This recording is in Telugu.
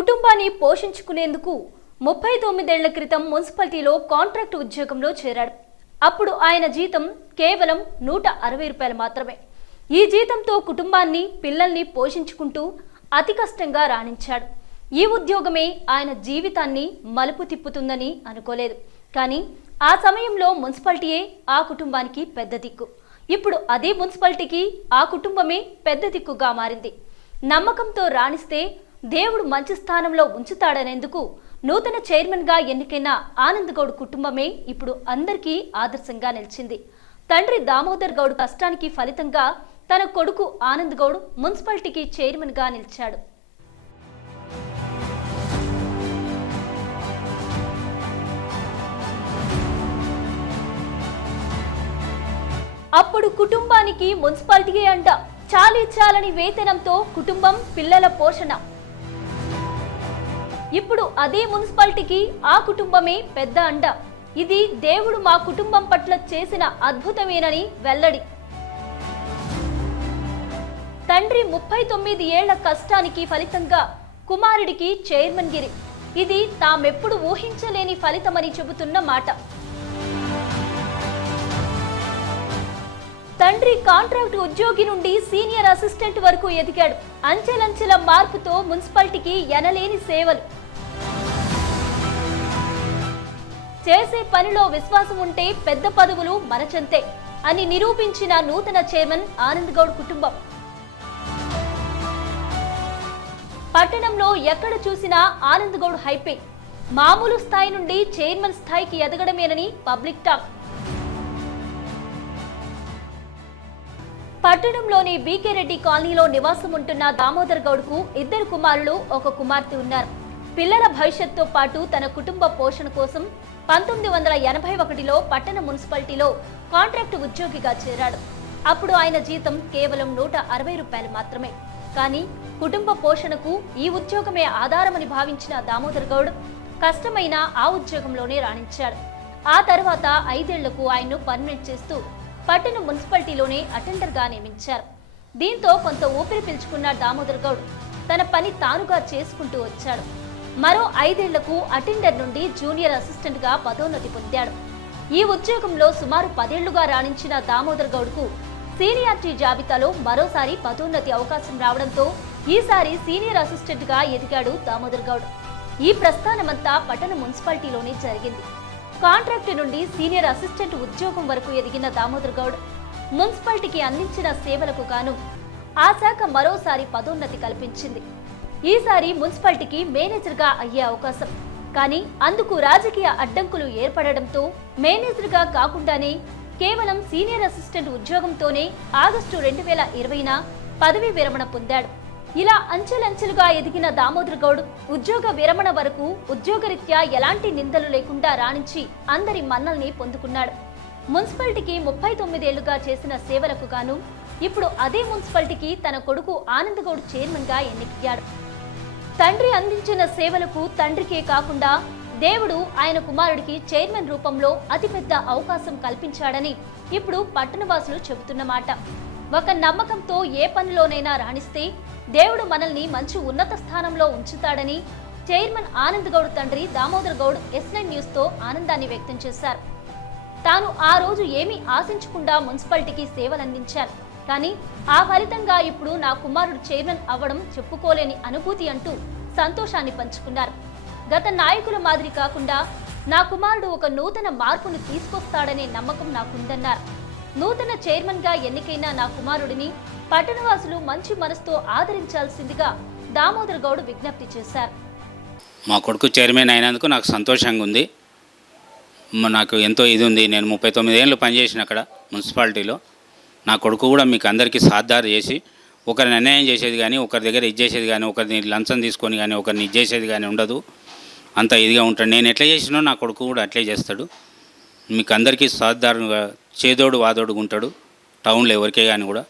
కుటుంబాన్ని పోషించుకునేందుకు ముప్పై తొమ్మిదేళ్ళ క్రితం మున్సిపాలిటీలో కాంట్రాక్ట్ ఉద్యోగంలో చేరాడు. అప్పుడు ఆయన జీతం కేవలం నూట అరవై రూపాయలు మాత్రమే. ఈ జీతంతో కుటుంబాన్ని పిల్లల్ని పోషించుకుంటూ అతి కష్టంగా రాణించాడు. ఈ ఉద్యోగమే ఆయన జీవితాన్ని మలుపు తిప్పుతుందని అనుకోలేదు. కానీ ఆ సమయంలో మున్సిపాలిటీయే ఆ కుటుంబానికి పెద్ద దిక్కు. ఇప్పుడు అదే మున్సిపాలిటీకి ఆ కుటుంబమే పెద్ద దిక్కుగా మారింది. నమ్మకంతో రాణిస్తే దేవుడు మంచి స్థానంలో ఉంచుతాడనేందుకు నూతన చైర్మన్గా ఎన్నికైన ఆనందగౌడ్ కుటుంబమే ఇప్పుడు అందరికీ ఆదర్శంగా నిలిచింది. తండ్రి దామోదర్ గౌడ్ కష్టానికి ఫలితంగా తన కొడుకు ఆనంద్ గౌడ్ మున్సిపాలిటీకి చైర్మన్గా నిలిచాడు. అప్పుడు కుటుంబానికి మున్సిపాలిటీయే అంట చాలీ చాలని వేతనంతో కుటుంబం పిల్లల పోషణ. ఇప్పుడు అదే మున్సిపాలిటీకి ఆ కుటుంబమే పెద్ద అండ. ఇది దేవుడు మా కుటుంబం పట్ల చేసిన అద్భుతమేనని వెల్లడి. తండ్రి ముప్పై తొమ్మిది ఏళ్ళ కష్టానికి ఫలితంగా కుమారుడికి చైర్మన్ గిరి. ఇది తామెప్పుడు ఊహించలేని ఫలితమని చెబుతున్న మాట. తండ్రి కాంట్రాక్ట్ ఉద్యోగి నుండి సీనియర్ అసిస్టెంట్ వరకు ఎదిగాడు. అంచెలంచెల మార్పుతో మున్సిపాలిటీకి ఎనలేని సేవలు. చేసే పనిలో విశ్వాసం ఉంటే పెద్ద పదవులు మనచంతే అని నిరూపించిన నూతన చైర్మన్ ఆనంద్ గౌడ్ కుటుంబం. పట్టణంలో ఎక్కడ చూసినా ఆనంద్ గౌడ్ హైపే. మామూలు స్థాయి నుండి చైర్మన్ స్థాయికి ఎదగడమేనని పబ్లిక్ టాక్. పట్టణంలోని బీకే రెడ్డి కాలనీలో నివాసం ఉంటున్న దామోదర్ గౌడ్కు ఇద్దరు కుమారులు ఒక కుమార్తె ఉన్నారు. పిల్లల భవిష్యత్తుతో పాటు తన కుటుంబ పోషణ కోసం పంతొమ్మిది వందల ఎనభై ఒకటిలో పట్టణ మున్సిపాలిటీలో కాంట్రాక్ట్ ఉద్యోగిగా చేరాడు. అప్పుడు ఆయన జీతం కేవలం నూట అరవై రూపాయలు మాత్రమే. కానీ కుటుంబ పోషణకు ఈ ఉద్యోగమే ఆధారమని భావించిన దామోదర్ గౌడ్ కష్టమైన ఆ ఉద్యోగంలోనే రాణించాడు. ఆ తర్వాత ఐదేళ్ళకు ఆయన్ను పర్మనెంట్ చేస్తూ పట్టణ మున్సిపాలిటీలోనే అటెండర్గా నియమించారు. దీంతో కొంత ఊపిరి పీల్చుకున్న దామోదర్ గౌడ్ తన పని తానుగా చేసుకుంటూ వచ్చాడు. మరో ఐదేళ్ళకు అటెండర్ నుండి జూనియర్ అసిస్టెంట్గా పదోన్నతి పొందాడు. ఈ ఉద్యోగంలో సుమారు పదేళ్ళుగా రాణించిన దామోదర్ గౌడ్కు సీనియారిటీ జాబితాలో మరోసారి పదోన్నతి అవకాశం రావడంతో ఈసారి సీనియర్ అసిస్టెంట్గా ఎదిగాడు దామోదర్ గౌడ్. ఈ ప్రస్థానమంతా పట్టణ మున్సిపాలిటీలోనే జరిగింది. కాంట్రాక్ట్ నుండి సీనియర్ అసిస్టెంట్ ఉద్యోగం వరకు ఎదిగిన దామోదర్ గౌడ్ మున్సిపాలిటీకి అందించిన సేవలకు గాను ఆ శాఖ మరోసారి పదోన్నతి కల్పించింది. ఈసారి మున్సిపాలిటీకి మేనేజర్గా అయ్యే అవకాశం. కానీ అందుకు రాజకీయ అడ్డంకులు ఏర్పడడంతో మేనేజర్గా కాకుండానే కేవలం సీనియర్ అసిస్టెంట్ ఉద్యోగంతోనే ఆగస్టు రెండు వేల ఇరవైన పదవీ విరమణ పొందాడు. ఇలా అంచెలంచెలుగా ఎదిగిన దామోదర్ గౌడ్ ఉద్యోగ విరమణ వరకు ఉద్యోగరీత్యా ఎలాంటి నిందలు లేకుండా రాణించి అందరి మన్నల్ని పొందుకున్నాడు. మున్సిపాలిటీకి ముప్పై తొమ్మిదేళ్ళుగా చేసిన సేవలకు గాను ఇప్పుడు అదే మున్సిపాలిటీకి తన కొడుకు ఆనందగౌడ్ చైర్మన్గా ఎన్నికయ్యాడు. తండ్రి అందించిన సేవలకు తండ్రికే కాకుండా దేవుడు ఆయన కుమారుడికి చైర్మన్ రూపంలో అతిపెద్ద అవకాశం కల్పించాడని ఇప్పుడు పట్టణవాసులు చెబుతున్నమాట. ఒక నమ్మకంతో ఏ పనిలోనైనా రాణిస్తే దేవుడు మనల్ని మంచి ఉన్నత స్థానంలో ఉంచుతాడని చైర్మన్ ఆనంద్ గౌడ్ తండ్రి దామోదర్ గౌడ్ ఎస్ఎన్ న్యూస్తో ఆనందాన్ని వ్యక్తం చేశారు. తాను ఆ రోజు ఏమీ ఆశించకుండా మున్సిపాలిటీకి సేవలందించాను కానీ ఆ ఫలితంగా ఇప్పుడు నా కుమారుడు చైర్మన్ అవ్వడం చెప్పుకోలేని అనుభూతి అంటూ సంతోషాన్ని పంచుకున్నారు. గత నాయకుల మాదిరి కాకుండా నా కుమారుడు ఒక నూతన మార్పును తీసుకొస్తాడనే నమ్మకం నాకుందన్నారు. నూతన చైర్మన్గా ఎన్నికైన నా కుమారుడిని పట్టణవాసులు మంచి మనసుతో ఆదరించాల్సిందిగా దామోదర్ గౌడ్ విజ్ఞప్తి చేశారు. మా కొడుకు చైర్మన్ అయినందుకు నాకు సంతోషంగా ఉంది. నాకు ఎంతో ఇది ఉంది. నేను ముప్పై తొమ్మిది ఏళ్ళు పనిచేసిన అక్కడ మున్సిపాలిటీలో. నా కొడుకు కూడా మీకు అందరికీ సాధారు చేసి ఒకరిని అన్యాయం చేసేది కానీ ఒకరి దగ్గర ఇది చేసేది కానీ ఒకరిని లంచం తీసుకొని కానీ ఒకరిని ఇది చేసేది కానీ ఉండదు. అంత ఇదిగా ఉంటాడు. నేను ఎట్లా చేసినో నా కొడుకు కూడా అట్లే చేస్తాడు. మీకు అందరికీ సాధారణంగా చేదోడు వాదోడుగా ఉంటాడు. టౌన్లో ఎవరికే కానీ కూడా.